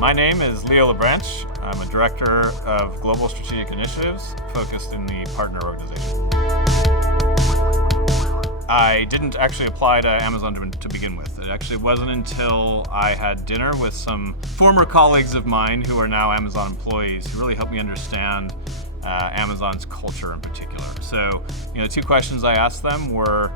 My name is Leo LeBranch. I'm a Director of Global Strategic Initiatives focused in the Partner Organization. I didn't actually apply to Amazon to begin with. It actually wasn't until I had dinner with some former colleagues of mine who are now Amazon employees who really helped me understand Amazon's culture in particular. So, two questions I asked them were,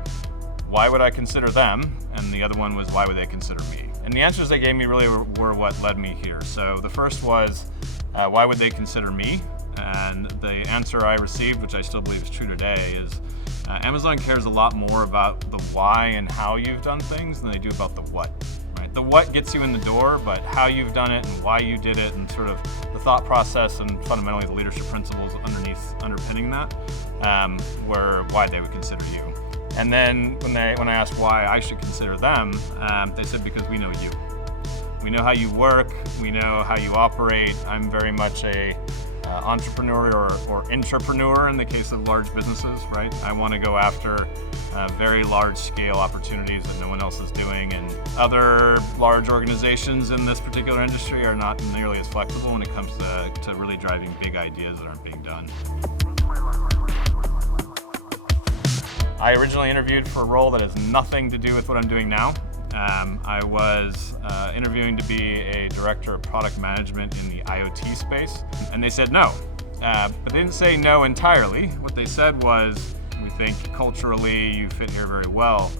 why would I consider them? And the other one was, why would they consider me? And the answers they gave me really were what led me here. So the first was, why would they consider me? And the answer I received, which I still believe is true today, is Amazon cares a lot more about the why and how you've done things than they do about the what. Right? The what gets you in the door, but how you've done it and why you did it and sort of the thought process and fundamentally the leadership principles underpinning that were why they would consider you. And then when I asked why I should consider them, they said, because we know you. We know how you work, we know how you operate. I'm very much a entrepreneur or intrapreneur in the case of large businesses, right? I want to go after very large scale opportunities that no one else is doing, and other large organizations in this particular industry are not nearly as flexible when it comes to really driving big ideas that aren't being done. I originally interviewed for a role that has nothing to do with what I'm doing now. I was interviewing to be a director of product management in the IoT space, and they said no. But they didn't say no entirely. What they said was, we think culturally you fit here very well,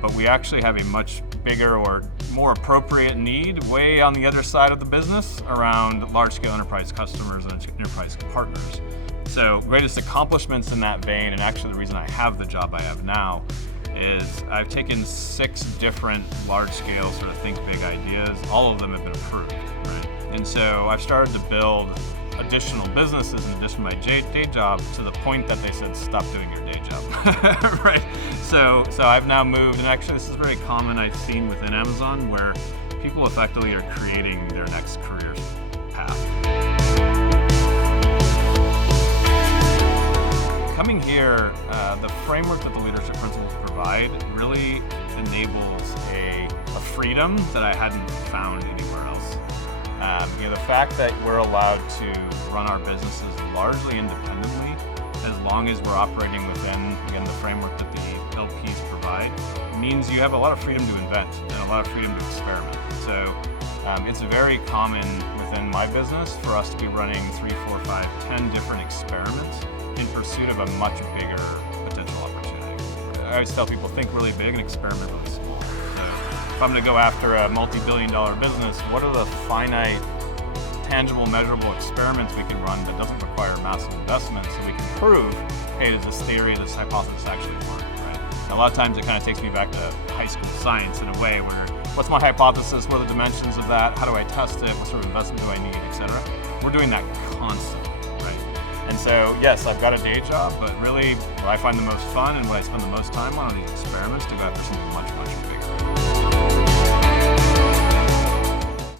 but we actually have a much bigger or more appropriate need way on the other side of the business around large-scale enterprise customers and enterprise partners. So greatest accomplishments in that vein, and actually the reason I have the job I have now, is I've taken 6 different large-scale sort of think big ideas. All of them have been approved, right? And so I've started to build additional businesses in addition to my day job to the point that they said, stop doing your day job, right? So I've now moved, and actually this is very common I've seen within Amazon, where people effectively are creating their next career path. Coming here, the framework that the leadership principles provide really enables a freedom that I hadn't found anywhere else. The fact that we're allowed to run our businesses largely independently, as long as we're operating within, again, the framework that the LPs provide, means you have a lot of freedom to invent and a lot of freedom to experiment. So it's very common within my business for us to be running 3, 4, 5, 10 different experiments in pursuit of a much bigger potential opportunity. I always tell people, think really big and experiment really small. So if I'm going to go after a multi-billion-dollar business, what are the finite, tangible, measurable experiments we can run that doesn't require massive investment so we can prove, hey, does this theory, this hypothesis actually work, right? And a lot of times it kind of takes me back to high school science in a way where, what's my hypothesis, what are the dimensions of that, how do I test it, what sort of investment do I need, etc. We're doing that constantly. And so, yes, I've got a day job, but really what I find the most fun and what I spend the most time on are these experiments to go after something much, much bigger.